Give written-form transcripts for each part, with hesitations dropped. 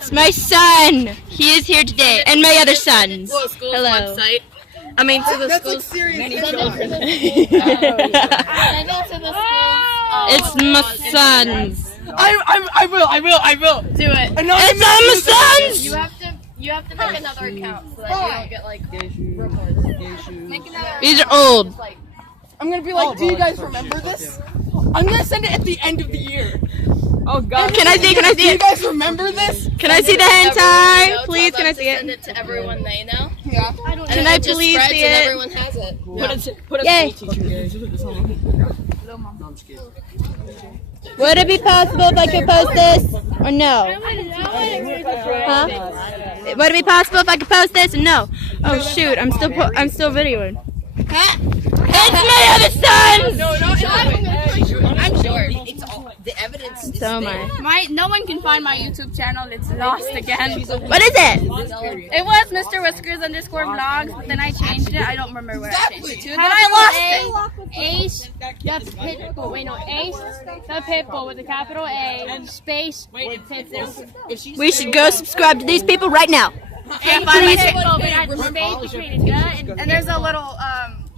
It's my son. He is here today, and my other sons. School's Hello. website. I mean, to the That's school's. like serious. Many That's children. not- It's my sons. I will. Do it. It's my sons. You have to make another account so that you don't get like reported. Make another. These are old. I'm gonna be like, do you guys remember this? I'm gonna send it at the end of the year. Oh God. Can I see? Can I Do see you it? guys remember this? Can I see the hentai? Please, can I see Send it? it to everyone they know. Yeah. Can I please spreads see and it? everyone has it. Put a Yay. school teacher. Would it be possible if I could post this or no? Huh? Would it be possible if I could post this or no? Oh shoot! I'm still videoing. It's my other sons. I'm sure it's all the evidence. Is So am there. I. No one can find my YouTube channel. It's lost again. What is it? It was Mr. Whiskers _vlogs, but then I changed it. I don't remember where I changed it to. Then How I I lost it. Ace, the Pitbull. Wait, no, Ace, the Pitbull with a capital A, space, Pitbull. We should go subscribe to these people right now. And Please. Pitbull, but I had space between it. And there's a little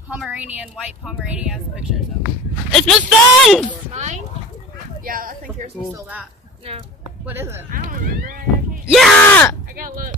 Pomeranian, white Pomeranian as a picture. So. It's my sons. Mine? Yeah, I think yours is still that. No. What is it? I don't remember. Yeah. I gotta look.